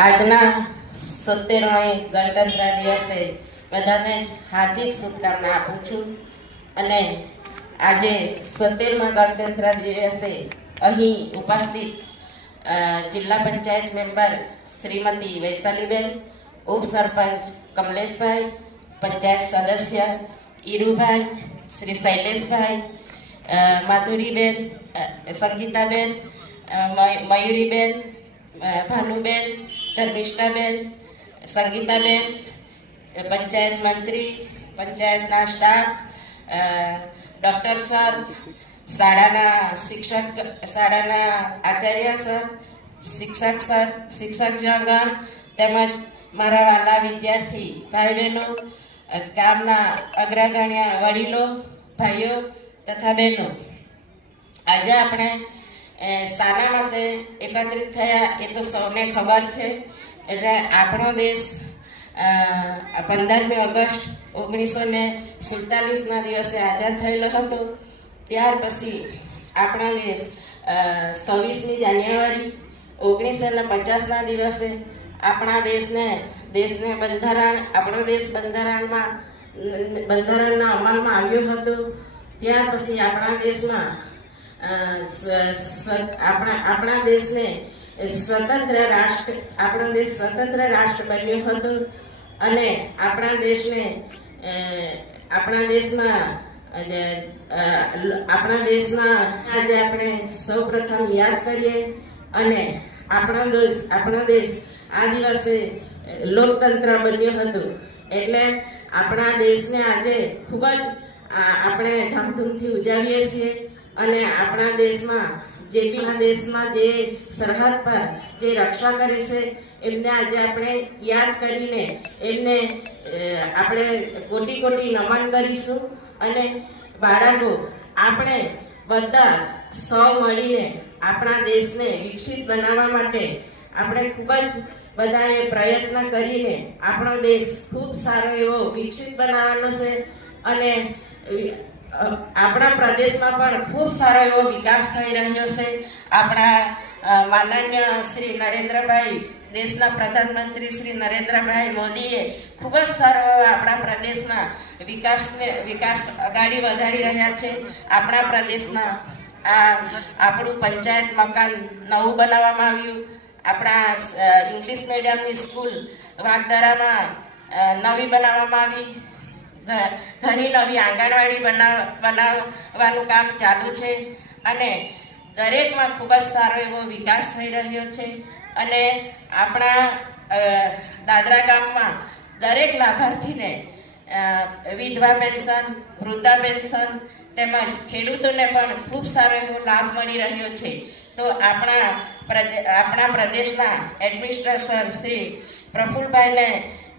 આજના 70મી ગણતંત્ર દિવસે બધાને જ હાર્દિક શુભકામના આપું છું અને આજે 70મા ગણતંત્ર દિવસે અહીં ઉપસ્થિત જિલ્લા પંચાયત મેમ્બર શ્રીમતી વૈશાલીબેન, ઉપસરપંચ કમલેશભાઈ, પંચાયત સદસ્ય ઈરુભાઈ, શ્રી શૈલેષભાઈ, માધુરીબેન, સંગીતાબેન, મયુરીબેન, ભાનુબેન, ધર્મિષ્ઠાબેન, સંગીતાબેન, પંચાયત મંત્રી, પંચાયતના સ્ટાફ, ડૉક્ટર સર, શાળાના શિક્ષક, શાળાના આચાર્ય સર, શિક્ષક સર, શિક્ષકગણ તેમજ મારા વાલા વિદ્યાર્થી ભાઈ બહેનો, ગામના અગ્રગણ્ય વડીલો, ભાઈઓ તથા બહેનો, આજે આપણે શાના માટે એકત્રિત થયા એ તો સૌને ખબર છે. એટલે આપણો દેશ 15મી ઓગસ્ટ 1947ના દિવસે આઝાદ થયેલો હતો. ત્યાર પછી આપણા દેશ 26મી જાન્યુઆરી 1950ના દિવસે આપણા દેશને આપણો દેશ બંધારણના અમલમાં આવ્યો હતો. ત્યાર પછી આપણા દેશમાં આપણા દેશને સ્વતંત્ર રાષ્ટ્ર બન્યો હતો અને આપણા દેશમાં આજે આપણે સૌ પ્રથમ યાદ કરીએ અને આપણો દેશ આ દિવસે લોકતંત્ર બન્યો હતો. એટલે આપણા દેશને આજે ખૂબ જ આપણે ધામધૂમથી ઉજવીએ છીએ અને આપણા દેશમાં જે સરહદ પર જે રક્ષા કરે છે એમને આજે આપણે યાદ કરીને એમને આપણે કોટી કોટી નમન કરીશું. અને બાળકો, આપણે બધા સૌ મળીને આપણા દેશને વિકસિત બનાવવા માટે આપણે ખૂબ જ બધાએ પ્રયત્ન કરીને આપણો દેશ ખૂબ સારો એવો વિકસિત બનાવવાનો છે અને આપણા પ્રદેશમાં પણ ખૂબ સારો એવો વિકાસ થઈ રહ્યો છે. આપણા માનનીય શ્રી નરેન્દ્રભાઈ, દેશના પ્રધાનમંત્રી શ્રી નરેન્દ્રભાઈ મોદીએ ખૂબ જ સારો આપણા પ્રદેશના વિકાસ આગળ વધારી રહ્યા છે. આપણા પ્રદેશમાં આપણું પંચાયત મકાન નવું બનાવવામાં આવ્યું. આપણા ઇંગ્લિશ મીડિયમની સ્કૂલ વાગદરામાં નવી બનાવવામાં આવી. ઘણી નવી આંગણવાડી બનાવવાનું કામ ચાલુ છે અને દરેકમાં ખૂબ જ સારો એવો વિકાસ થઈ રહ્યો છે. અને આપણા દાદરા ગામમાં દરેક લાભાર્થીને વિધવા પેન્શન, વૃદ્ધા પેન્શન તેમજ ખેડૂતોને પણ ખૂબ સારો એવો લાભ મળી રહ્યો છે. તો આપણા પ્રદેશના એડમિનિસ્ટ્રેટર શ્રી પ્રફુલભાઈને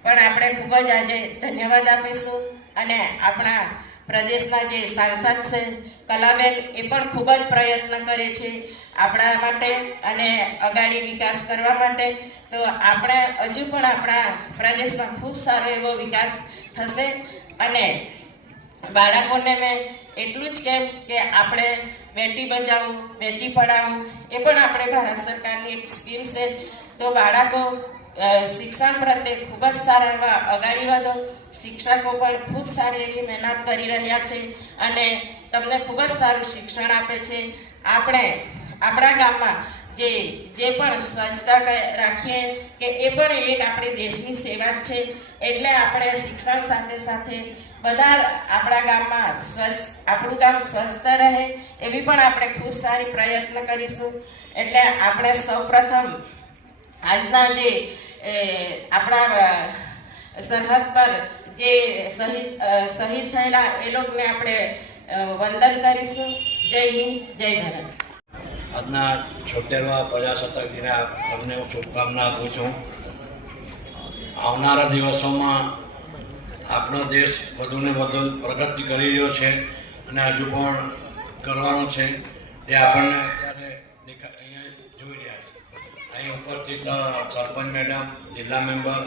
પણ આપણે ખૂબ જ આજે ધન્યવાદ આપીશું. અને આપણા પ્રદેશના જે સાંસદ છે કલાબેન, એ પણ ખૂબ જ પ્રયત્ન કરે છે આપણા માટે અને અગાડી વિકાસ કરવા માટે. તો આપણે હજુ પણ આપણા પ્રદેશમાં ખૂબ સારો એવો વિકાસ થશે. અને બાળકોને મેં એટલું જ કેમ કે આપણે બેટી બચાવો બેટી પઢાવો એ પણ આપણે ભારત સરકારની એક સ્કીમ છે. તો બાળકો શિક્ષણ પ્રત્યે ખૂબ જ સારા એવા અગાડી વધો. શિક્ષકો પણ ખૂબ સારી એવી મહેનત કરી રહ્યા છે અને તમને ખૂબ જ સારું શિક્ષણ આપે છે. આપણે આપણા ગામમાં જે પણ સ્વચ્છતા રાખીએ કે એ પણ એક આપણી દેશની સેવા જ છે. એટલે આપણે શિક્ષણ સાથે સાથે બધા આપણા ગામમાં આપણું ગામ સ્વસ્થ રહે એવી પણ આપણે ખૂબ સારી પ્રયત્ન કરીશું. એટલે આપણે સૌપ્રથમ આજના જે આપણા સરહદ પર જે શહીદ થયેલા એ લોકોને આપણે વંદન કરીશું. જય હિન્દ, જય ભારત. આજના 76મા પ્રજાસત્તાક દિને તમને હું શુભકામના આપું છું. આવનારા દિવસોમાં આપણો દેશ વધુને વધુ પ્રગતિ કરી રહ્યો છે અને હજુ પણ કરવાનો છે. તે આપણને અત્યારે અહીંયા જોઈ રહ્યા છે. અહીં ઉપસ્થિત સરપંચ મેડમ, જિલ્લા મેમ્બર,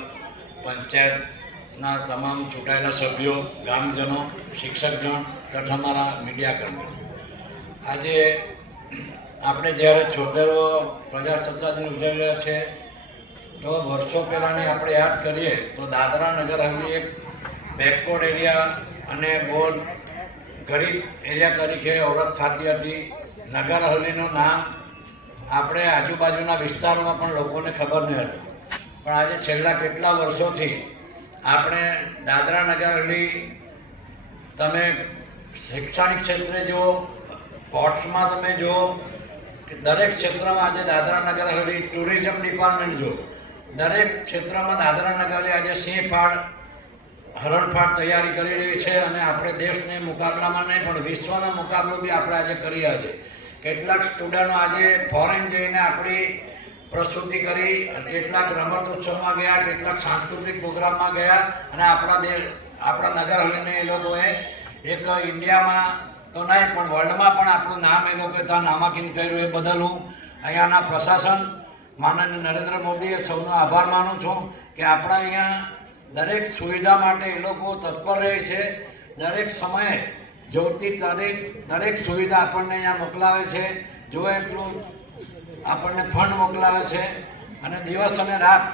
પંચાયતના તમામ ચૂંટાયેલા સભ્યો, ગામજનો, શિક્ષકગણ તથા મારા મીડિયાકર્મીઓ, આજે આપણે જ્યારે 76મો પ્રજાસત્તાક દિન ઉજવી રહ્યા છે તો વર્ષો પહેલાંની આપણે યાદ કરીએ તો દાદરા નગર હવેલી એક બેકવર્ડ એરિયા અને બહુ ગરીબ એરિયા તરીકે ઓળખ થતી હતી. નગર હવેલીનું નામ આપણે આજુબાજુના વિસ્તારોમાં પણ લોકોને ખબર ન હતું. પણ આજે છેલ્લા કેટલા વર્ષોથી આપણે દાદરા નગર હવેલી તમે શૈક્ષણિક ક્ષેત્રે જુઓ, સ્પોર્ટ્સમાં તમે જુઓ, કે દરેક ક્ષેત્રમાં આજે દાદરા નગર હવેલી ટુરિઝમ ડિપાર્ટમેન્ટ જુઓ, દરેક ક્ષેત્રમાં દાદરા નગર હવેલી આજે સિંહફાડ હરણફાડ તૈયારી કરી રહી છે. અને આપણે દેશને મુકાબલામાં નહીં પણ વિશ્વનો મુકાબલો બી આપણે આજે કરી રહ્યા છીએ. કેટલાક સ્ટુડન્ટો આજે ફોરેન જઈને આપણી પ્રસ્તુતિ કરી, કેટલાક રમત ઉત્સવમાં ગયા, કેટલાક સાંસ્કૃતિક પ્રોગ્રામમાં ગયા અને આપણા નગર હવેલીને એ લોકોએ એક ઇન્ડિયામાં તો નહીં પણ વર્લ્ડમાં પણ આપણું નામ એ લોકોએ ત્યાં નામાંકિત કર્યું. એ બદલ હું અહીંયાના પ્રશાસન માનનીય નરેન્દ્ર મોદીએ સૌનો આભાર માનું છું કે આપણા અહીંયા દરેક સુવિધા માટે એ લોકો તત્પર રહે છે. દરેક સમયે જોતી દરેક સુવિધા આપણને અહીંયા મોકલાવે છે. જો એટલું આપણને ફંડ મોકલાવે છે અને દિવસ અને રાત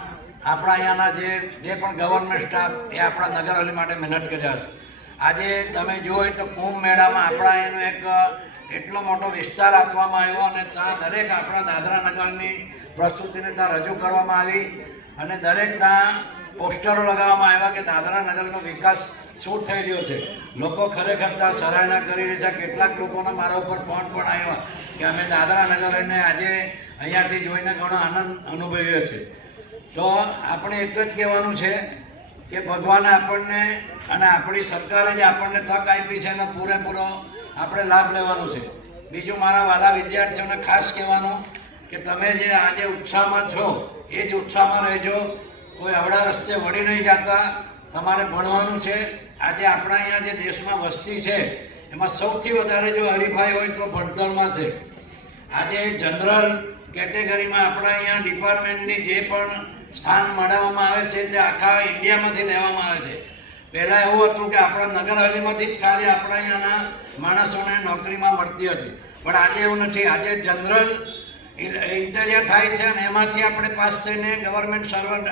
આપણા અહીંયાના જે પણ ગવર્મેન્ટ સ્ટાફ એ આપણા નગર હવેલી માટે મહેનત કર્યા છે. આજે તમે જુઓ તો કુંભ મેળામાં આપણા અહીંનો એક એટલો મોટો વિસ્તાર આપવામાં આવ્યો અને ત્યાં દરેક આપણા દાદરા નગરની પ્રસ્તુતિને ત્યાં રજૂ કરવામાં આવી અને દરેક ત્યાં પોસ્ટરો લગાવવામાં આવ્યા કે દાદરા નગરનો વિકાસ શું થઈ રહ્યો છે. લોકો ખરેખર ત્યાં સરાહના કરી રહ્યા છે. કેટલાક લોકોના મારા ઉપર ફોન પણ આવ્યા કે અમે દાદરા નગરને આજે અહીંયાથી જોઈને ઘણો આનંદ અનુભવ્યો છે. તો આપણે એક જ કહેવાનું છે કે ભગવાને આપણને અને આપણી સરકારે જે આપણને તક આપી છે એનો પૂરેપૂરો આપણે લાભ લેવાનો છે. બીજું મારા વાલા વિદ્યાર્થીઓને ખાસ કહેવાનું કે તમે જે આજે ઉત્સાહમાં છો એ જ ઉત્સાહમાં રહેજો. કોઈ અવળા રસ્તે વળી નહીં જતા. તમારે ભણવાનું છે. આજે આપણા અહીંયા જે દેશમાં વસ્તી છે એમાં સૌથી વધારે જો હરીફાઈ હોય તો ભણતરમાં છે. આજે જનરલ કેટેગરીમાં આપણા અહીંયા ડિપાર્ટમેન્ટની જે પણ સ્થાન મળવામાં આવે છે તે આખા ઇન્ડિયામાંથી લેવામાં આવે છે. પહેલાં એવું હતું કે આપણા નગર હવેલીમાંથી જ ખાલી આપણા અહીંયાના માણસોને નોકરીમાં મળતી હતી. પણ આજે એવું નથી. આજે જનરલ ઇન્ટરવ્યૂ થાય છે અને એમાંથી આપણે પાસ થઈને ગવર્મેન્ટ સર્વન્ટ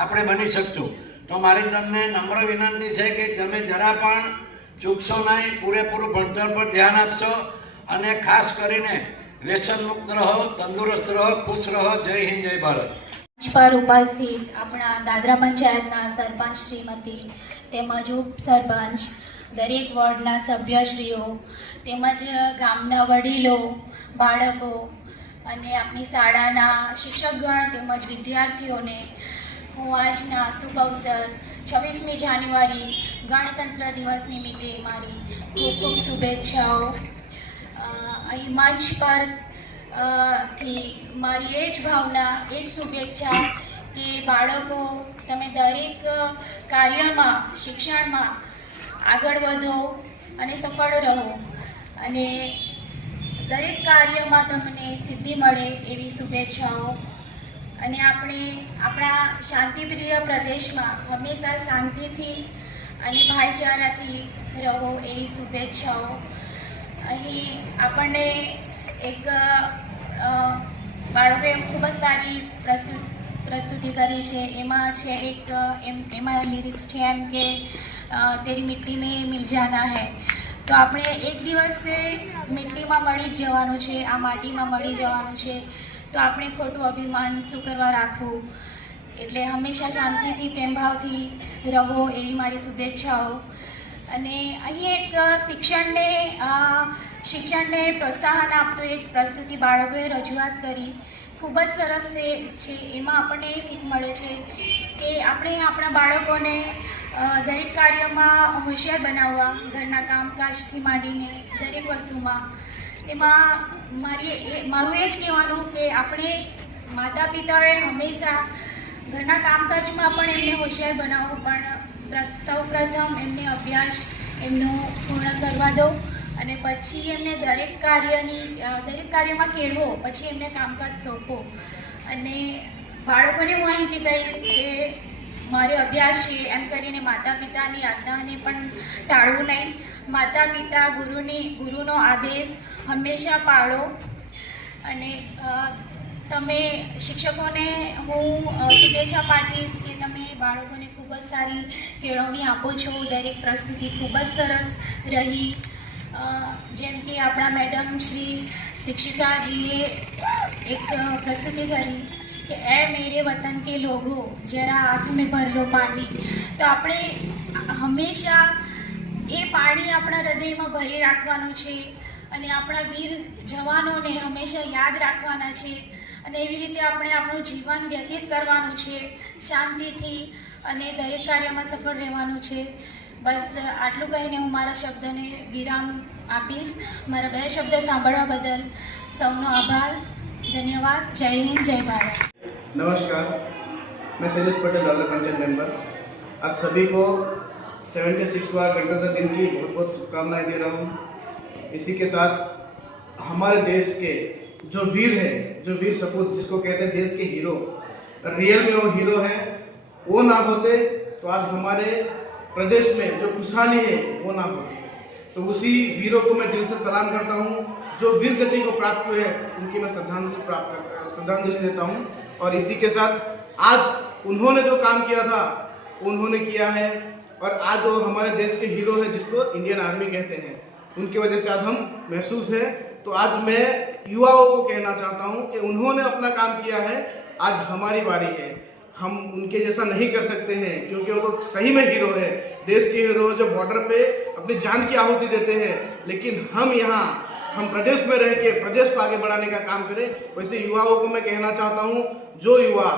આપણે બની શકશું. તો મારી તમને નમ્ર વિનંતી છે કે તમે જરા પણ ચૂકશો નહીં. પૂરેપૂરું ભણતર પર ધ્યાન આપશો અને ખાસ કરીને વ્યસન મુક્ત રહો, તંદુરસ્ત રહો, ખુશ રહો. જય હિન્દ, જય ભારત. પર ઉપસ્થિત આપણા દાદરા પંચાયતના સરપંચ શ્રીમતી તેમજ ઉપસરપંચ, દરેક વોર્ડના સભ્યશ્રીઓ તેમજ ગામના વડીલો, બાળકો અને આપણી શાળાના શિક્ષકગણ તેમજ વિદ્યાર્થીઓને હું આજના શુભ અવસર 26મી જાન્યુઆરી ગણતંત્ર દિવસ નિમિત્તે મારી ખૂબ ખૂબ શુભેચ્છાઓ. અહીં મંચ પર થી મારી એ જ ભાવના, એ જ શુભેચ્છા કે બાળકો તમે દરેક કાર્યમાં, શિક્ષણમાં આગળ વધો અને સફળ રહો અને દરેક કાર્યમાં તમને સિદ્ધિ મળે એવી શુભેચ્છાઓ. અને આપણે આપણા શાંતિપ્રિય પ્રદેશમાં હંમેશા શાંતિથી અને ભાઈચારાથી રહો એવી શુભેચ્છાઓ. અહીં આપણને એક બાળકોએ ખૂબ જ સારી પ્રસ્તુતિ કરી છે. એમાં છે એક એમાં લિરિક્સ છે એમ કે તેરી મિટ્ટી મેં મિલ જાના હૈ. તો આપણે એક દિવસે મિટ્ટીમાં મળી જ જવાનું છે, આ માટીમાં મળી જવાનું છે. તો આપણે ખોટું અભિમાન શું કરવા રાખવું. એટલે હંમેશા શાંતિથી, પ્રેમભાવથી રહો એવી મારી શુભેચ્છાઓ. અને અહીં એક શિક્ષણને પ્રોત્સાહન આપતું એક પ્રસ્તુતિ બાળકોએ રજૂઆત કરી, ખૂબ જ સરસ છે. એમાં આપણને એ શીખ મળે છે કે આપણે આપણા બાળકોને દરેક કાર્યમાં હોશિયાર બનાવવા, ઘરના કામકાજથી માંડીને દરેક વસ્તુમાં. તેમાં મારું એ જ કહેવાનું કે આપણે માતા પિતાએ હંમેશા ઘરના કામકાજમાં પણ એમને હોશિયાર બનાવવું, પણ સૌપ્રથમ એમને અભ્યાસ એમનો પૂર્ણ કરવા દો અને પછી એમને દરેક કાર્યમાં કેળવો, પછી એમને કામકાજ સોંપો. અને બાળકોને હું અહીંથી કહીશ કે મારે અભ્યાસ છે એમ કરીને માતા પિતાની આજ્ઞાને પણ ટાળવું નહીં. માતા પિતા ગુરુનો આદેશ હંમેશા પાળો અને તમે શિક્ષકોને હું શુભેચ્છા પાઠવીશ કે તમે બાળકોને ખૂબ જ સારી કેળવણી આપો છો. દરેક પ્રસ્તુતિ ખૂબ જ સરસ રહી. જેમ કે આપણા મેડમ શ્રી શિક્ષિકાજીએ એક પ્રસ્તુતિ કરી કે એ મેરે વતન કે લોગો જરા આંખ મેં ભર લો પાણી. તો આપણે હંમેશા એ પાણી આપણા હૃદયમાં ભરી રાખવાનું છે અને આપણા વીર જવાનોને હંમેશા યાદ રાખવાના છે અને એવી રીતે આપણે આપણું જીવન વ્યતીત કરવાનું છે શાંતિથી અને દરેક કાર્યમાં સફળ રહેવાનું છે. બસ આટલું કહીને હું મારા શબ્દને વિરામ આપીશ. મારા 2 શબ્દ સાંભળવા બદલ સૌનો આભાર. धन्यवाद. जय हिंद, जय भारत. नमस्कार, मैं शैलेश पटेल, दादरा पंचायत मेंबर. आप सभी को 76वां गणतंत्र दिन की बहुत बहुत शुभकामनाएं दे रहा हूँ. इसी के साथ हमारे देश के जो वीर हैं, जो वीर सपूत जिसको कहते हैं देश के हीरो, रियल में वो हीरो हैं, वो ना होते तो आज हमारे प्रदेश में जो खुशहाली है वो ना होती. तो उसी वीरों को मैं दिल से सलाम करता हूँ. जो वीर गति को प्राप्त हुए हैं उनकी मैं श्रद्धांजलि देता हूँ. और इसी के साथ आज उन्होंने जो काम किया था उन्होंने किया है और आज जो हमारे देश के हीरो हैं जिसको इंडियन आर्मी कहते हैं उनकी वजह से आज हम महसूस है. तो आज मैं युवाओं को कहना चाहता हूँ कि उन्होंने अपना काम किया है, आज हमारी बारी है. हम उनके जैसा नहीं कर सकते हैं क्योंकि वो तो सही में हीरो है, देश के हीरो जो बॉर्डर पे अपनी जान की आहुति देते हैं. लेकिन हम प्रदेश में रह के प्रदेश को आगे बढ़ाने का काम करें. वैसे युवाओं को मैं कहना चाहता हूँ, जो युवा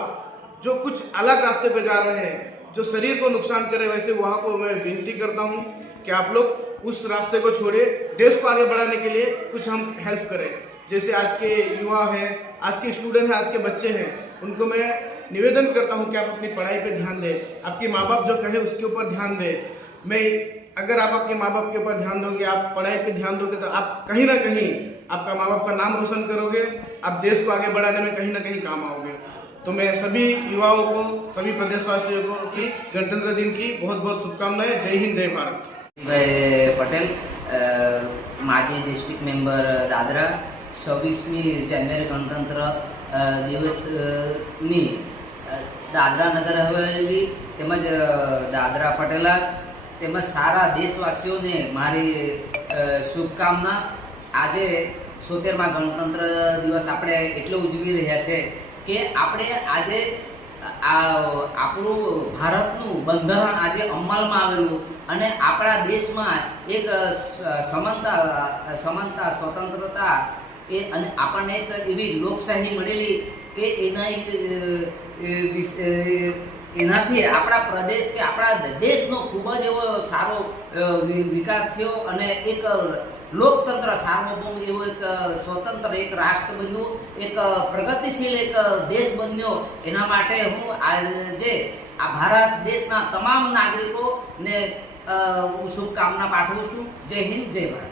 जो कुछ अलग रास्ते पे जा रहे हैं, जो शरीर को नुकसान करे, वैसे युवाओं को मैं विनती करता हूँ कि आप लोग उस रास्ते को छोड़िए, देश को आगे बढ़ाने के लिए कुछ हम हेल्प करें. जैसे आज के युवा हैं, आज के स्टूडेंट हैं, आज के बच्चे हैं, उनको मैं निवेदन करता हूँ कि आप अपनी पढ़ाई पे ध्यान दें. आपके माँ बाप जो कहे उसके ऊपर ध्यान दें. अगर आप आपके माँ बाप के ऊपर ध्यान दोगे, आप पढ़ाई पे ध्यान दोगे तो आप कहीं ना कहीं आपका माँ बाप का नाम रोशन करोगे, आप देश को आगे बढ़ाने में कहीं ना कहीं काम आओगे. तो मैं सभी युवाओं को, सभी प्रदेशवासियों को की गणतंत्र दिन की बहुत बहुत शुभकामनाएं. जय हिंद, जय भारत. ભાઈ પટેલ, માજી ડિસ્ટ્રિક્ટ મેમ્બર દાદરા. 26મી જાન્યુઆરી ગણતંત્ર દિવસની દાદરા નગર હવેલી તેમજ દાદરા પટેલા તેમજ સારા દેશવાસીઓને મારી શુભકામના. આજે 77મા ગણતંત્ર દિવસ આપણે એટલો ઉજવી રહ્યા છે કે આપણે આજે આપણું ભારતનું બંધારણ આજે અમલમાં આવેલું અને આપણા દેશમાં એક સમાનતા સ્વતંત્રતા એ અને આપણને એક એવી લોકશાહી મળેલી કે એનાથી આપણા પ્રદેશ કે આપણા દેશનો ખૂબ જ એવો સારો વિકાસ થયો અને એક લોકતંત્ર સાર્વભૌમ એવો એક સ્વતંત્ર એક રાષ્ટ્ર બન્યું, એક પ્રગતિશીલ એક દેશ બન્યો. એના માટે હું આજે આ ભારત દેશના તમામ નાગરિકોને હું શુભકામના પાઠવું છું. જય હિન્દ, જય ભારત.